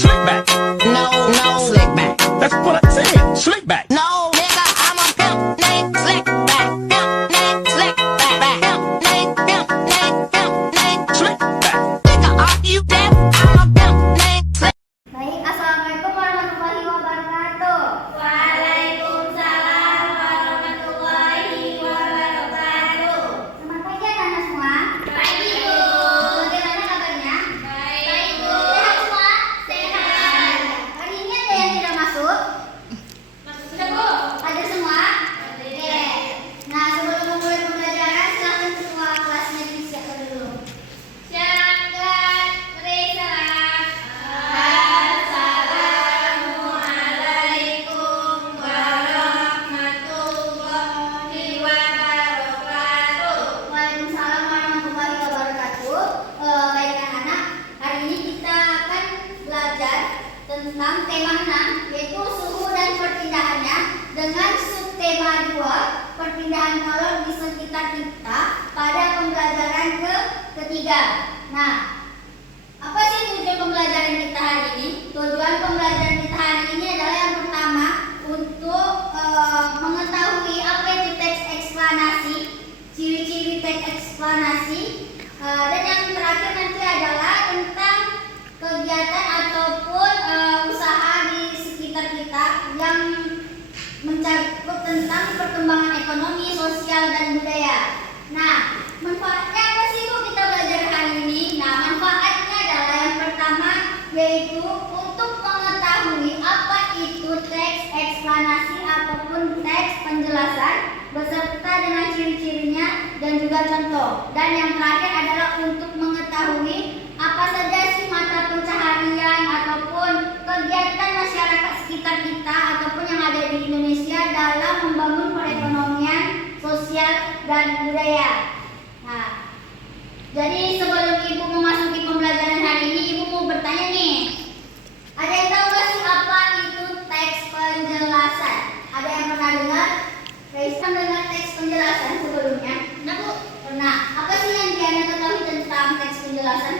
Slick back. No, slick back. That's what I said. Slick back. No, nigga, I'm a pimp named Slick back. Pimp named Slick back. Pimp named Slick back. Nigga, are you deaf? I'm a pimp named Slick. Baik, assalamualaikum warahmatullahi wabarakatuh. Waalaikumsalam warahmatullahi wabarakatuh. Selamat pagi anak-anak semua. Pagi, Bu. Bagaimana kabarnya? Baik, Bu. Sehat semua? Sehat. Hari ini ada yang tidak masuk? Masuk sudah, Bu. Ada semua? Oke. Nah, sebelum memulai pembelajaran, silakan ketua kelasnya disiapkan dulu. Assalamualaikum warahmatullahi wabarakatuh. Waalaikumsalam warahmatullahi wabarakatuh. Baik anak-anak, hari ini kita akan belajar tentang tema 6, yaitu suhu dan perpindahannya, dengan subtema 2, perpindahan kalor di sekitar kita pada pembelajaran ketiga. Nah, apa sih tujuan pembelajaran kita hari ini? Tujuan pembelajaran kita hari ini adalah yang pertama, untuk mengetahui apa itu teks eksplanasi, ciri-ciri teks eksplanasi, dan yang terakhir nanti adalah tentang kegiatan ataupun usaha di sekitar kita yang mencakup tentang perkembangan ekonomi, sosial, dan budaya. Nah, manfaatnya apa sih, Bu, kita belajar hari ini? Nah, manfaatnya adalah yang pertama, yaitu untuk mengetahui apa itu teks eksplanasi ataupun teks penjelasan beserta dengan ciri-cirinya dan juga contoh. Dan yang terakhir adalah untuk mengetahui apa saja sih mata pencaharian ataupun kegiatan masyarakat sekitar kita ataupun yang ada di Indonesia dalam membangun perekonomian, sosial, dan budaya. Nah, jadi sebelum Ibu memasuki pembelajaran hari ini, Ibu mau bertanya nih. Ada yang tahu nggak sih apa itu teks penjelasan? Ada yang pernah dengar? Raisa dengar teks penjelasan sebelumnya? Nah, Bu, pernah. Apa sih yang Diana ketahui tentang teks penjelasan?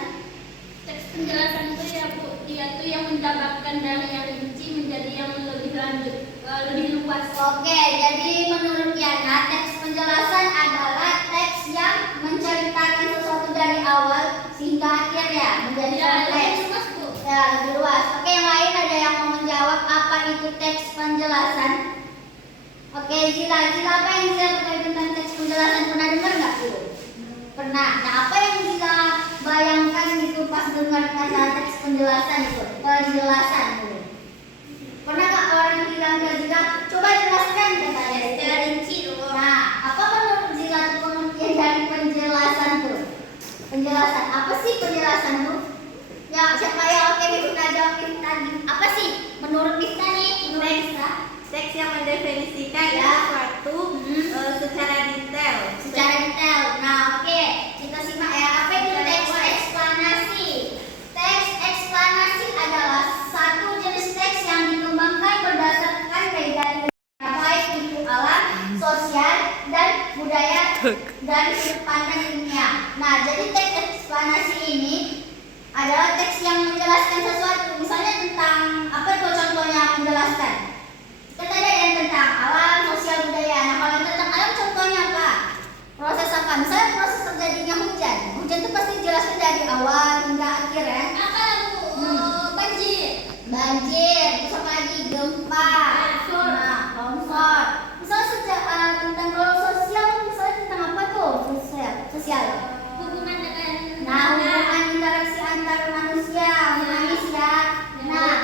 Teks penjelasan itu ya, Bu, dia tuh yang menjabarkan dari yang rinci menjadi yang lebih lanjut, lebih luas. Oke, jadi menurut Diana, teks penjelasan adalah teks yang menceritakan sesuatu dari awal sehingga akhir ya, menjadi kompleks. Lebih luas, Bu. Ya, lebih luas. Oke, yang lain ada yang mau menjawab apa itu teks penjelasan? Oke, Zila apa yang Zila ketahui tentang teks penjelasan? Pernah dengar nggak, Bu? Pernah. Nah, apa yang Zila bayangkan itu pas dengar kata teks penjelasan itu? Penjelasan, Bu. Pernah nggak orang bilang ke Zila, coba jelaskan katanya secara rinci dulu. Nah, apa menurut Zila tuh pengertian dari penjelasan tuh? Penjelasan, apa sih penjelasan tuh? Ya, siapa ya? Oke, kita jawab tadi. Apa sih menurut kita nih? Menurut kita? Teks yang mendefinisikan Ya. sesuatu secara detail. Secara detail. Nah, oke, kita simak ya. Apa itu teks eksplanasi? Teks eksplanasi adalah satu jenis teks yang dikembangkan berdasarkan kriteria baik itu alam, sosial, dan budaya dari sudut pandang ilmiah. Nah, jadi teks eksplanasi ini adalah teks yang menjelaskan sesuatu. Misalnya tentang apa itu contohnya menjelaskan? Kita ada yang tentang alam, sosial, budaya. Nah, kalau tentang alam contohnya apa? Proses apa? Misalnya proses terjadinya hujan. Hujan itu pasti jelaskan dari awal hingga akhir ya. Apa, Bu? Banjir. Banjir, terus apa lagi? Gempa, Longsor. nah, longsor. Misalnya tentang kalau sosial, misalnya tentang apa tuh? Sosial. Hubungan dengan Nah, hubungan interaksi antar manusia, humanis ya. Nah,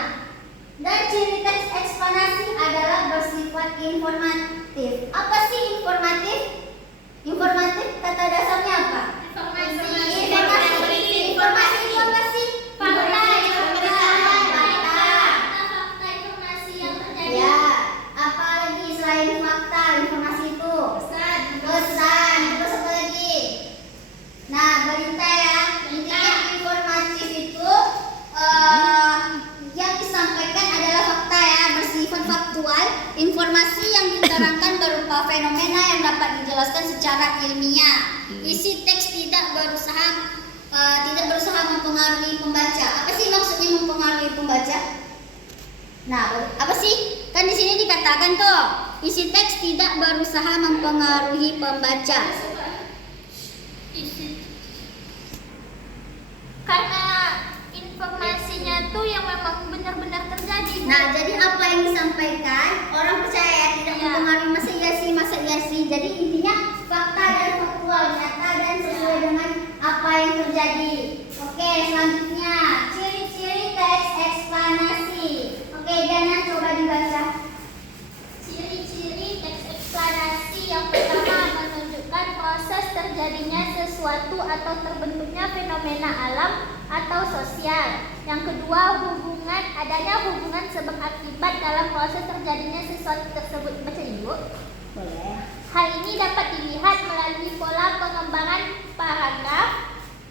dan ciri teks eksplanasi adalah bersifat informatif. Apa sih informatif? Informatif kata dasarnya apa? informasi. Informasi. Fakta informasi yang terjadi. Ya, apalagi selain fakta, informasi itu Pesan. pesan, terus apa lagi? Nah, berita ya. Intinya informatif itu yang disampaikan adalah fakta ya, bersifat faktual. Informasi yang diterangkan berupa fenomena yang dapat dijelaskan secara ilmiah. Isi teks tidak berusaha tidak berusaha mempengaruhi pembaca. Apa sih maksudnya mempengaruhi pembaca? Nah, apa sih? Kan di sini dikatakan tuh, isi teks tidak berusaha mempengaruhi pembaca. Karena informasinya tuh yang memang benar-benar terjadi. Nah, jadi apa yang disampaikan orang percaya tidak mempengaruhi. Masa iya sih. Jadi intinya fakta dan faktual, nyata dan sesuai dengan apa yang terjadi. Oke, selanjutnya ciri-ciri teks eksplanasi. Oke, Dana coba dibaca. Ciri-ciri teks eksplanasi yang pertama menunjukkan proses terjadinya sesuatu atau terbentuknya fenomena alam atau sosial. Yang kedua, adanya hubungan sebab akibat dalam proses terjadinya sesuatu tersebut. Baca ibu. Boleh. Hal ini dapat dilihat melalui pola pengembangan paragraf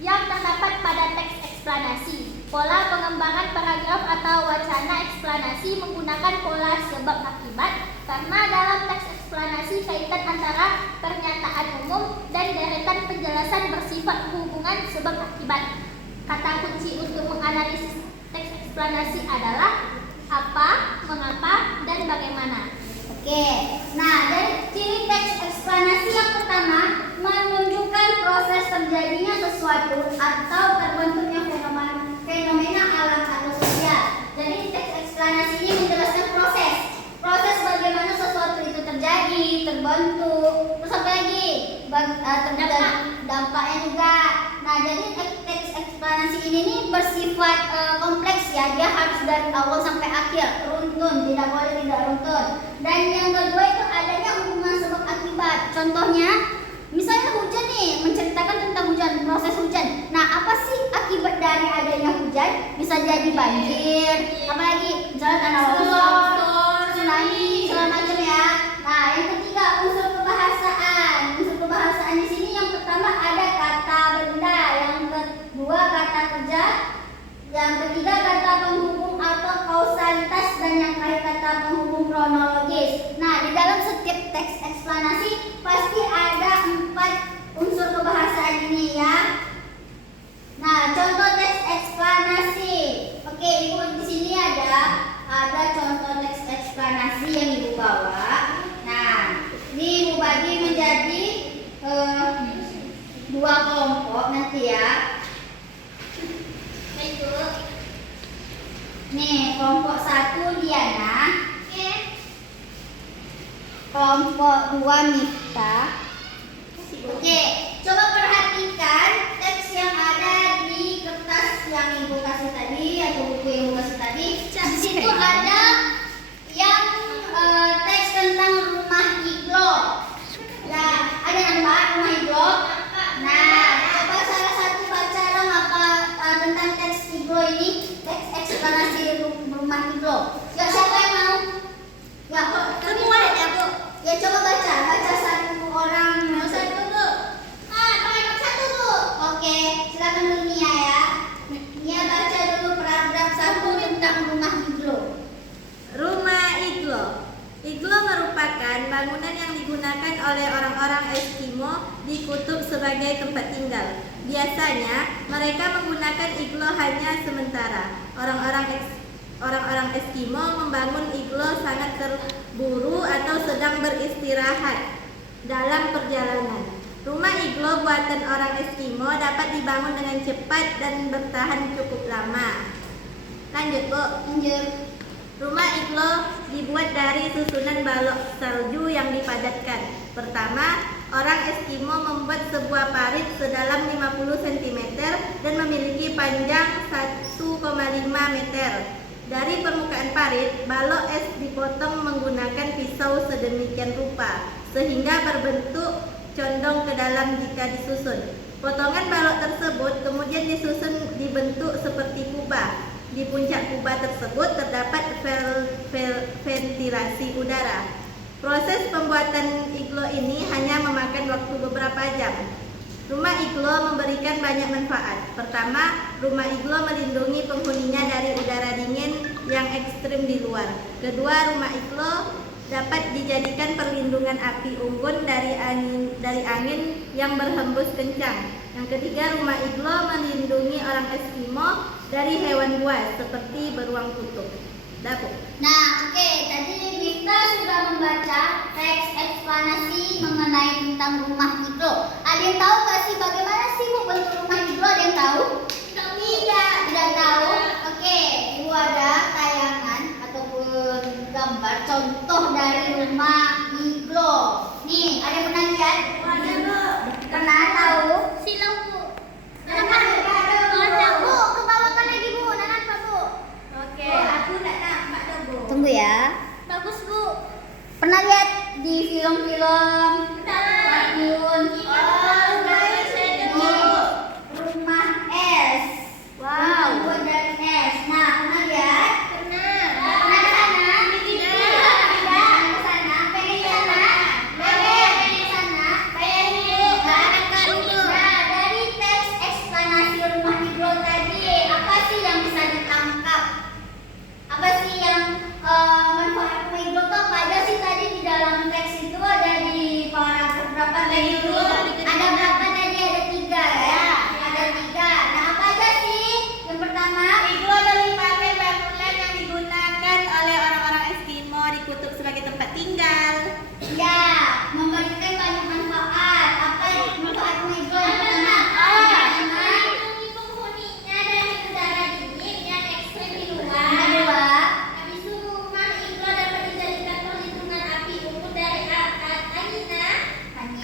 yang terdapat pada teks eksplanasi. Pola pengembangan paragraf atau wacana eksplanasi menggunakan pola sebab akibat karena dalam teks eksplanasi kaitan antara pernyataan umum dan deretan penjelasan bersifat hubungan sebab akibat. Kata kunci untuk menganalisis teks eksplanasi adalah apa, mengapa, dan bagaimana. Oke, nah dari ciri teks eksplanasi yang pertama menunjukkan proses terjadinya sesuatu atau terbentuknya fenomena alam atau sosial. Jadi teks eksplanasi ini menjelaskan proses bagaimana sesuatu itu terjadi, terbentuk, terus apa lagi? Dampaknya juga. Nah, jadi teks eksplanasi ini nih bersifat kompleks ya. Dia harus dari awal sampai akhir, runtun, tidak boleh tidak runtun. Dan yang kedua itu adanya hubungan sebab akibat. Contohnya, misalnya hujan nih, menceritakan tentang hujan, proses hujan. Nah, apa sih akibat dari adanya hujan? Bisa jadi banjir, apalagi misalnya tanah longsor, tsunami, segala macam ya. Nah, yang ketiga unsur kebahasaan. Unsur kebahasaan di sini yang pertama ada kata benda, yang kedua kata kerja, yang ketiga kata penghubung atau kausalitas, dan yang terakhir kata penghubung kronologis. Nah, di dalam setiap teks eksplanasi pasti ada 4 unsur kebahasaan ini ya. Nah, contoh teks eksplanasi. Oke, Ibu di sini ada contoh teks eksplanasi yang Ibu bawa. Nah, ini Ibu bagi menjadi 2 kelompok nanti ya. Nih, kelompok 1 Diana. Kelompok 2 Miftah. Oke, coba perhatikan teks yang ada di kertas yang Ibu kasih tadi atau buku yang Ibu kasih tadi. Di situ ada yang teks tentang rumah iglo. Ya, ada nampak rumah iglo. Nah, coba salah satu baca dong apa tentang teks iglo ini, teks eksplanasi rumah iglo. Ya, siapa yang mau? Ya, semua ya, Bu. Ya, coba baca satu orang. Satu, Bu. Paragraf 1, Bu. Oke, silakan dulu Nia ya. Nia baca dulu paragraf 1 tentang rumah iglo. Rumah iglo. Iglo merupakan bangunan yang digunakan oleh orang-orang Eskimo di kutub sebagai tempat tinggal. Biasanya mereka menggunakan iglo hanya sementara. Orang-orang Eskimo membangun iglo sangat terburu atau sedang beristirahat dalam perjalanan. Rumah iglo buatan orang Eskimo dapat dibangun dengan cepat dan bertahan cukup lama. Lanjut, Bu. Lanjut. Rumah iglo dibuat dari susunan balok salju yang dipadatkan. Pertama, orang Eskimo membuat sebuah parit sedalam 50 cm dan memiliki panjang 1,5 meter. Dari permukaan parit, balok es dipotong menggunakan pisau sedemikian rupa sehingga berbentuk condong ke dalam jika disusun. Potongan balok tersebut kemudian disusun dibentuk seperti kubah. Di puncak kubah tersebut terdapat ventilasi udara. Proses pembuatan iglo ini hanya memakan waktu beberapa jam. Rumah iglo memberikan banyak manfaat. Pertama, rumah iglo melindungi penghuninya dari udara dingin yang ekstrim di luar. Kedua, rumah iglo dapat dijadikan perlindungan api unggun dari angin yang berhembus kencang. Yang ketiga, rumah iglo melindungi orang Eskimo dari hewan buas seperti beruang kutub. Dapu. Nah, oke, tadi Mifta sudah membaca teks eksplanasi mengenai tentang rumah iglo. Ada yang tahu nggak sih bagaimana sih Bu bentuk rumah iglo? Ada yang tahu? Tidak tahu. Oke, Ibu ada tayangan ataupun gambar contoh dari rumah iglo. Nih, ada yang pernah lihat? Ada Bu. Pernah tahu? Silau Bu. Ada Bu, ke bawah lagi Bu, nampak Bu. Oke, aku tidak nampak dong, Bu. Tunggu ya. Bagus Bu. Pernah lihat di film-film kartun rumah es. Wow. Rumah dari es. Nah, pernah lihat? Pernah ke sana? Tidak. Ke sana? Pengen ke sana? Pengen ke sana? Pengen. Nah, dari teks eksplanasi rumah iglo tadi, apa sih yang bisa ditangkap? Apa sih yang manfaat rumah iglo itu apa aja sih tadi di dalam teks itu? Ada di paragraf berapa tadi itu? Ada berapa tadi? Ada 3 ya? Ada 3. Nah, apa aja sih? Yang pertama, Iglo merupakan bangunan yang digunakan oleh orang-orang Eskimo di kutub sebagai tempat tinggal. ya, memberikan banyak manfaat. Apa manfaat rumah iglo? Yang pertama, Melindungi penghuninya dari udara dingin yang ekstrim di luar. kedua, Habis itu rumah iglo dapat dijadikan perlindungan api unggun dari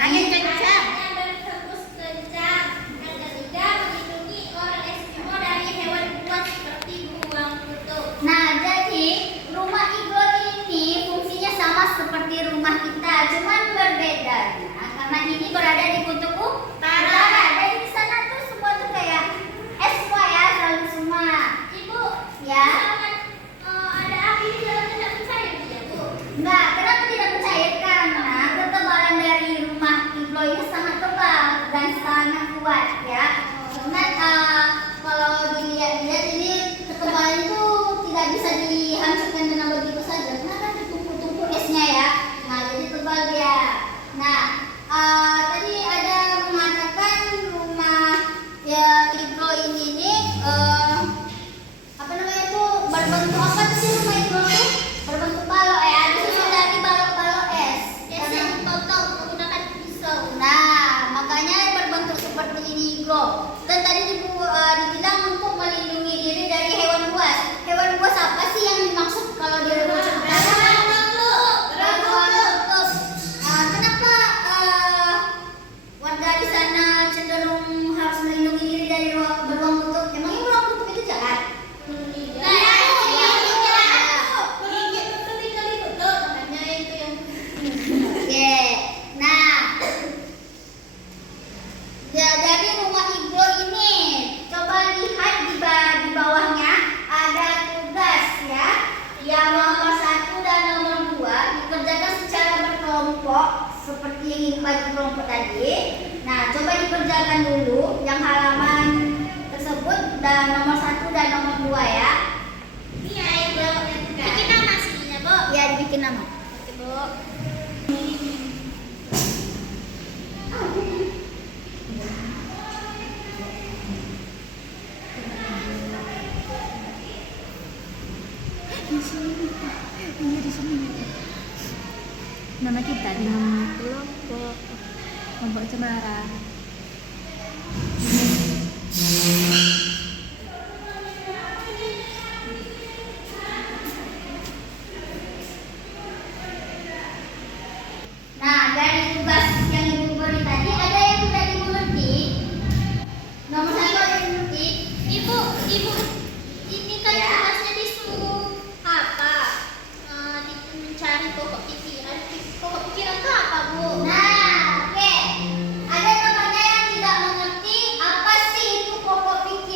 Angin kencang. yang berhembus kencang. Yang ketiga, melindungi orang Eskimo dari hewan buas seperti beruang kutub. Nah, jadi rumah iglo ini fungsinya sama seperti rumah kita, cuman berbeda. Nah, karena ini berada di kutub utara. Jadi di sana tuh semua tuh kayak es semua ya, selalu semua. Ibu, Ya. misalkan ada api di dalam tidak mencair ya Bu? Enggak, kenapa tidak mencair? Karena ketebalan dari rumah iglo ini sangat tebal dan sangat kuat ya. Karena kalau dilihat-lihat ini ketebalan itu tidak bisa dihancurkan dengan begitu saja. Karena kan ditumpuk-tumpuk esnya ya. Nah, jadi tebal dia. Nah, tadi ada mengatakan rumah ya iglo ini nih apa namanya itu berbentuk apa tuh sih rumah iglo tuh? Berbentuk balok ya, disusun dari balok-balok es. Biasa dipotong menggunakan pisau. Nah, makanya berbentuk seperti ini iglo. Dan tadi dibilang untuk melindungi diri dari hewan buas. Hewan buas apa sih yang dimaksud kalau di rumah iglo? Beruang kutub. Kenapa warga di sana cenderung harus melindungi diri dari beruang kutub? Emangnya beruang kutub itu jahat? Oke. Nah, ya, dari rumah iglo ini coba lihat di bawahnya ada tugas ya. Yang nomor 1 dan nomor 2 dikerjakan secara berkelompok seperti yang dibagi kelompok tadi. Nah, coba dikerjakan dulu yang halaman tersebut dan nomor 1 dan nomor 2 ya. Iya, Ibu. Bikin nama sihnya, Bu. Ya, dibikin nama. Oke, Bu. Nama kita nama kelompok cemara. Nah, dari tugas yang Ibu beri tadi ada yang sudah dimengerti? Nomor 1 ada yang dimengerti? Ibu, ini kan Ya. tugasnya disuruh apa? Mencari pokok pikiran. Pokok pikiran itu apa, Bu? Nah, oke. Ada temannya yang tidak mengerti apa sih itu pokok pikiran.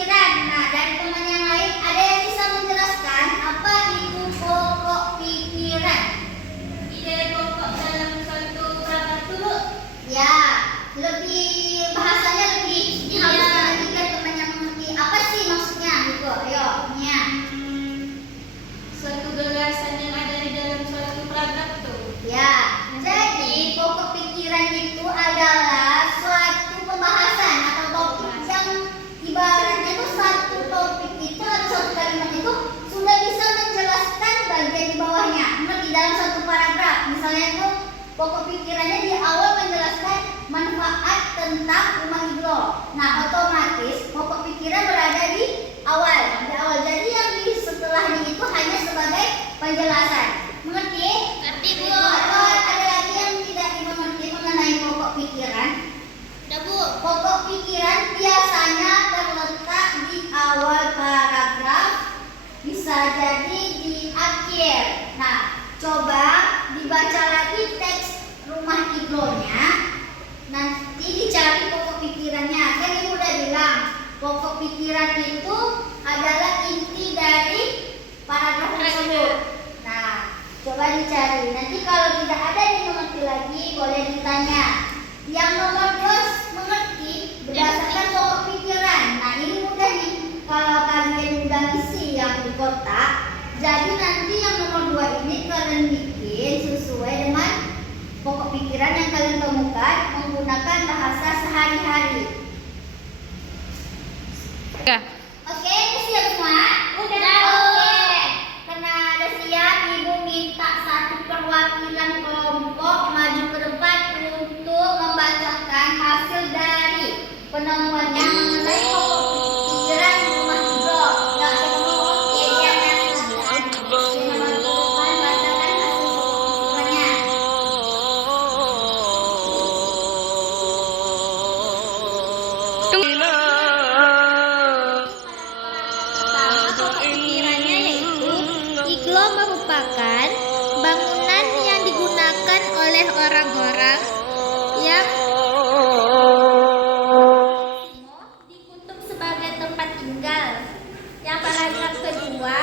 misalnya itu pokok pikirannya di awal menjelaskan manfaat tentang rumah iglo. Nah, otomatis pokok pikiran berada di awal. Jadi yang di setelahnya itu hanya sebagai penjelasan. Mengerti? Ngerti, Bu. Atau ada lagi yang tidak dimengerti mengenai pokok pikiran? Udah, Bu. Pokok pikiran biasanya terletak di awal paragraf, bisa jadi di akhir. Nah, coba dibaca lagi teks rumah iglonya, nanti dicari pokok pikirannya. Kan ibu udah bilang pokok pikiran itu adalah inti dari paragraf tersebut. Nah, coba dicari. Nanti kalau tidak ada yang mengerti lagi, boleh ditanya. Yang nomor 2 mengerti berdasarkan pokok pikiran. Nah, ini mudah nih. Kalau kalian udah isi yang di kotak, jadi nanti yang nomor 2 ini kalian bikin sesuai dengan pokok pikiran yang kalian temukan menggunakan bahasa sehari-hari. Ya. Oke, ini siap semua? Udah. Oke. Karena ada siap, ibu minta satu perwakilan kelompok maju ke depan untuk membacakan hasil dari penemuannya mengenai pokok pikiran rumah iglo. Nggak perlu oke ya, bacakan hasil penemuannya. Pikirannya yaitu iglo merupakan bangunan yang digunakan oleh orang-orang yang dikutub sebagai tempat tinggal. Yang paragraf kedua,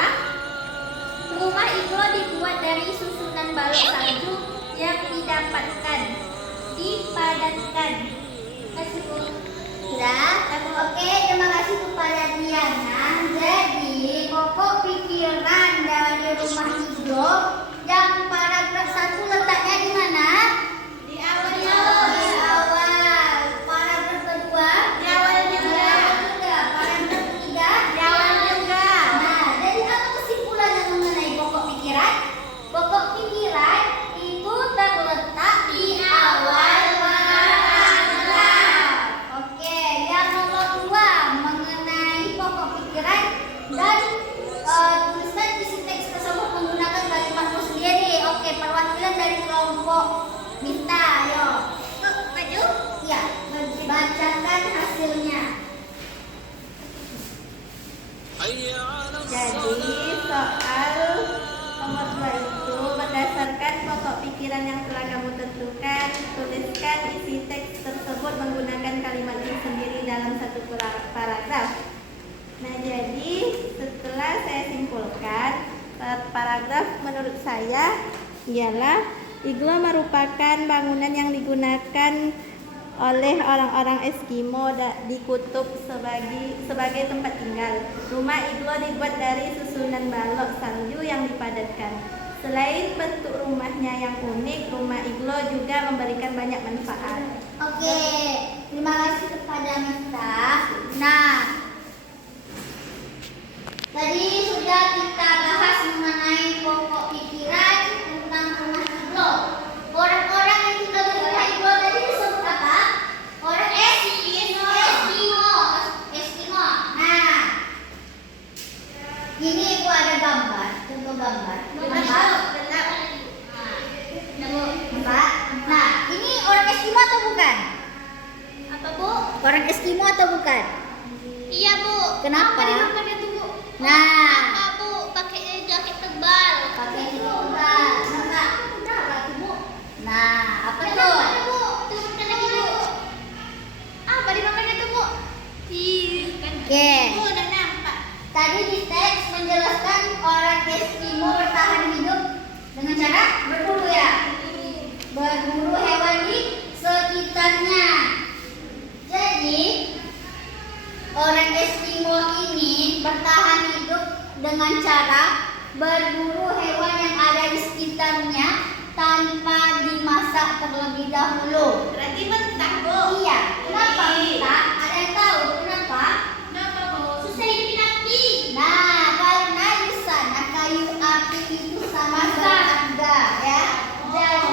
rumah iglo dibuat dari susunan balok salju yang dipadatkan. Kasih, Bu. Sudah? Oke, terima kasih kepada Diana. Jadi, pokok pikiran dari rumah iglo yang paragraf 1 letaknya di mana? Di awal. Di awal. Paragraf kedua? Di awal juga. Paragraf ketiga? Di awal juga. Nah, jadi apa kesimpulannya mengenai pokok pikiran? Pokok pikiran itu terletak di awal paragraf. Oke, yang nomor 2 mengenai pokok pikiran dan tuliskan isi teks tersebut menggunakan kalimatmu sendiri. Oke, perwakilan dari kelompok Minta, ayo. Maju. Ya, bacakan hasilnya. Jadi soal nomor 2 itu berdasarkan pokok pikiran yang telah kamu tentukan, tuliskan isi teks tersebut menggunakan kalimat itu sendiri dalam satu paragraf. Nah, jadi setelah saya simpulkan, paragraf menurut saya ialah iglo merupakan bangunan yang digunakan oleh orang-orang Eskimo di kutub sebagai tempat tinggal. Rumah iglo dibuat dari susunan balok salju yang dipadatkan. Selain bentuk rumahnya yang unik, rumah iglo juga memberikan banyak manfaat. Oke, terima kasih kepada Mita. Nah, tadi sudah kita bahas mengenai pokok pikiran tentang rumah iglo. Orang-orang yang tinggal di rumah iglo tadi disebut apa? Orang Eskimo. Nah, ini ibu ada gambar, contoh gambar. Nah, ini orang Eskimo atau bukan? Apa, Bu? Orang Eskimo atau bukan? Iya, Bu. Kenapa? Apa dimakannya tuh, Bu? Nah, Apa, Bu? Pakai jaket tebal. pakai itu enggak. Nah, apa tuh? Ada, Bu. Turunkan lagi, Bu. Apa dimakannya tuh, Bu? Kan. Oke. Bu, udah nampak. Tadi di teks menjelaskan orang Eskimo bertahan hidup dengan cara berburu ya. Berburu hewan di sekitarnya. Jadi orang Eskimo ini bertahan hidup dengan cara berburu hewan yang ada di sekitarnya tanpa dimasak terlebih dahulu. Berarti mentah, Bu. Iya, kenapa minta? Ada yang tahu kenapa? Kenapa, Bu? Susah hidupin api. Nah, karena di sana kayu api itu sama berharga ya. Jadi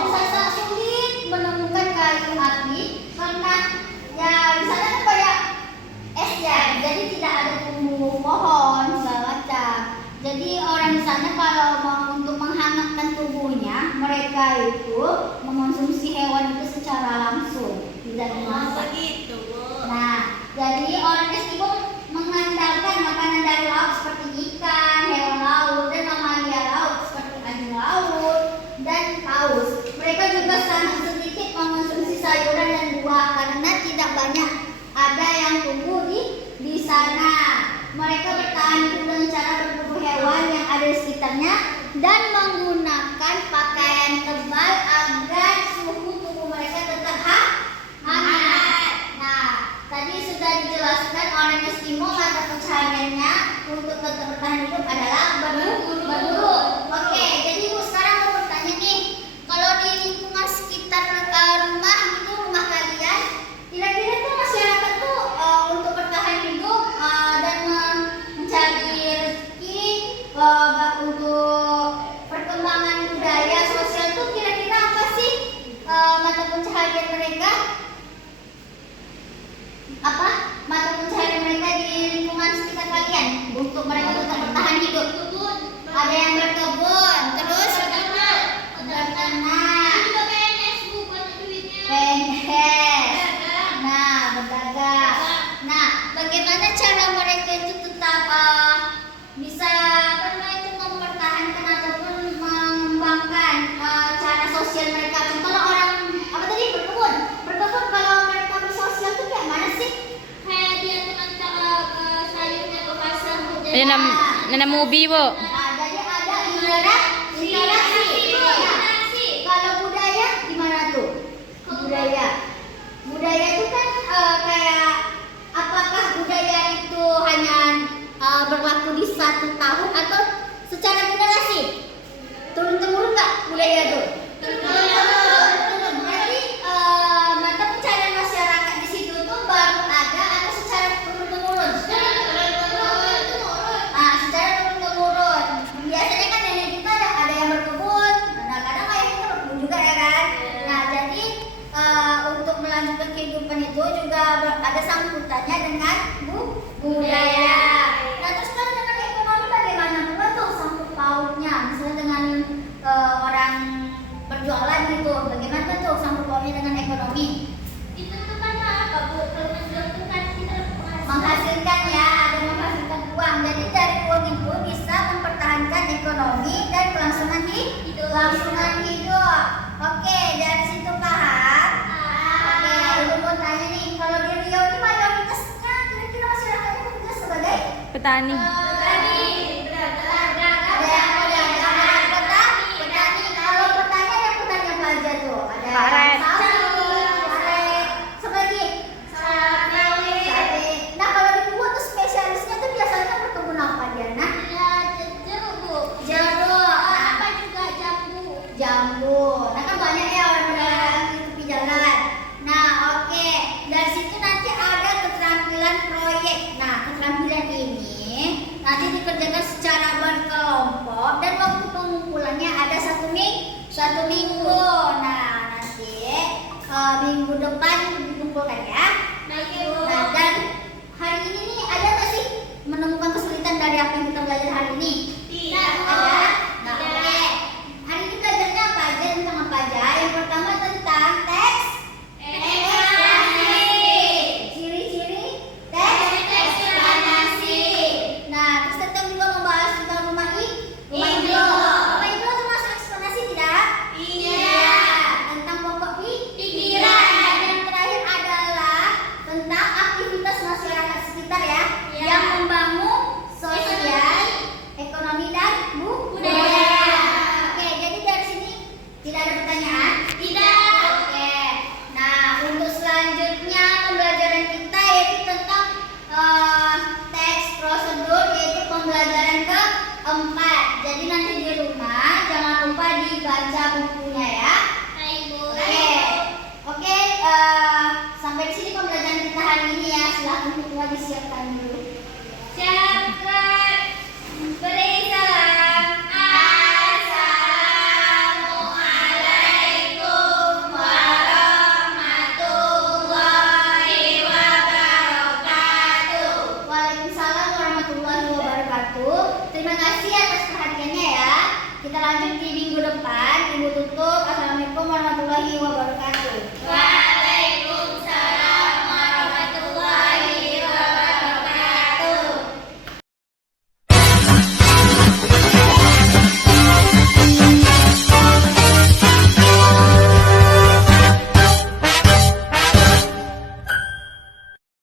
orang di sana kalau mau untuk menghangatkan tubuhnya, mereka itu mengonsumsi hewan itu secara langsung, tidak dimasak. Begitu, Bu. Nah, jadi orang Eskimo mengandalkan makanan dari laut seperti ikan, hewan laut, dan mamalia laut seperti anjing laut dan paus. Mereka juga sangat sedikit mengonsumsi sayuran dan buah karena tidak banyak ada yang tumbuh di sana. Mereka bertahan hidup dengan cara berburu hewan yang ada di sekitarnya dan menggunakan pakaian tebal agar suhu tubuh mereka tetap hangat. Nah, tadi sudah dijelaskan orang Eskimo mata pencahariannya untuk tetap bertahan hidup adalah berburu. Oke, jadi Bu sekarang mau bertanya nih, kalau di lingkungan sekitar rumah itu rumah kalian, kira-kira tuh masyarakat tuh untuk bertahan hidup dan mencari rezeki untuk perkembangan budaya sosial tuh kira-kira apa sih mata pencaharian mereka? Apa mata pencaharian mereka di lingkungan sekitar kalian untuk mereka tetap bertahan hidup? Ada yang berkebun, terus berternak, PNS, nah berdagang. Nah, bagaimana cara mereka itu tetap bisa mempertahankan ataupun mengembangkan cara sosial mereka? Contohnya orang apa tadi berkebun kalau mereka bersosial tuh kayak mana sih? Kayak dia tuh nanti sayurnya ke pasar. Nanam ubi, Bu. Jadi ada interaksi. Kalau budaya gimana tuh? Budaya itu kan kayak apakah budaya itu hanya berlaku di 1 tahun atau secara generasi? Turun-temurun nggak budaya itu? Turun-temurun. Berarti mata pencaharian masyarakat di situ tuh baru ada atau secara turun-temurun? Secara turun-temurun. Biasanya kan nenek kita ada yang berkebun, kadang-kadang ayah kita berkebun juga ya kan. Nah, jadi untuk melanjutkan kehidupan itu juga ada sangkutannya dengan budaya. Nah, terus kan dengan ekonomi bagaimana pula tuh sangkut pautnya? Misalnya dengan orang berjualan gitu, bagaimana tuh sangkut pautnya dengan ekonomi? Itu tuh kan apa, Bu? Kalau menjual tuh kan kita Menghasilkan ya, ada menghasilkan uang. Jadi dari uang itu bisa mempertahankan ekonomi dan kelangsungan hidup. Oke, dari situ paham? Oke, Ibu mau tanya nih, kalau di Riau ini mayoritasnya kira-kira masyarakatnya bekerja sebagai Petani. petani. Ada yang petani. Kalau petani ada petani apa aja tuh? Ada Karet. karet. Sebagai sate. Nah, kalau di gua tuh spesialisnya tuh biasanya berkebun apa dia? Nah, jeruk, Bu. jeruk. Apa juga Jambu. Nah, kan banyak ya orang berdagang di tepi jalan. Nah, oke. Dari situ nanti ada keterampilan proyek. Nah, keterampilan ini nanti dikerjakan secara berkelompok dan waktu pengumpulannya ada 1 minggu. Nah, nanti minggu depan dikumpulkan ya. Nah, dan hari ini nih ada nggak sih menemukan kesulitan dari apa yang kita belajar hari ini? Tidak. Ada? Nah, oke. Hari ini belajarnya apa aja, tentang apa aja? Yang pertama tentang teks eksplanasi. Ciri-ciri teks eksplanasi. Nah, terus tentang juga membahas tentang rumah iglo. Rumah iglo termasuk eksplanasi tidak? Iya. Tentang pokok pikiran. Dan yang terakhir adalah tentang aktivitas masyarakat sekitar ya, yang membangun sosial, ekonomi dan budaya. Oke, jadi dari sini tidak ada pertanyaan? Tidak. Oke. Nah, untuk selanjutnya pembelajaran kita yaitu tentang teks prosedur, yaitu pembelajaran keempat. Jadi nanti di rumah jangan lupa dibaca bukunya ya. Oke, sampai di sini pembelajaran kita hari ini ya. Silahkan ketua disiapkan dulu. Siapkan. Beri salam. Assalamualaikum warahmatullahi wabarakatuh. Waalaikumsalam warahmatullahi wabarakatuh. Terima kasih atas perhatian kita lanjut di minggu depan. Ibu tutup. Assalamualaikum warahmatullahi wabarakatuh.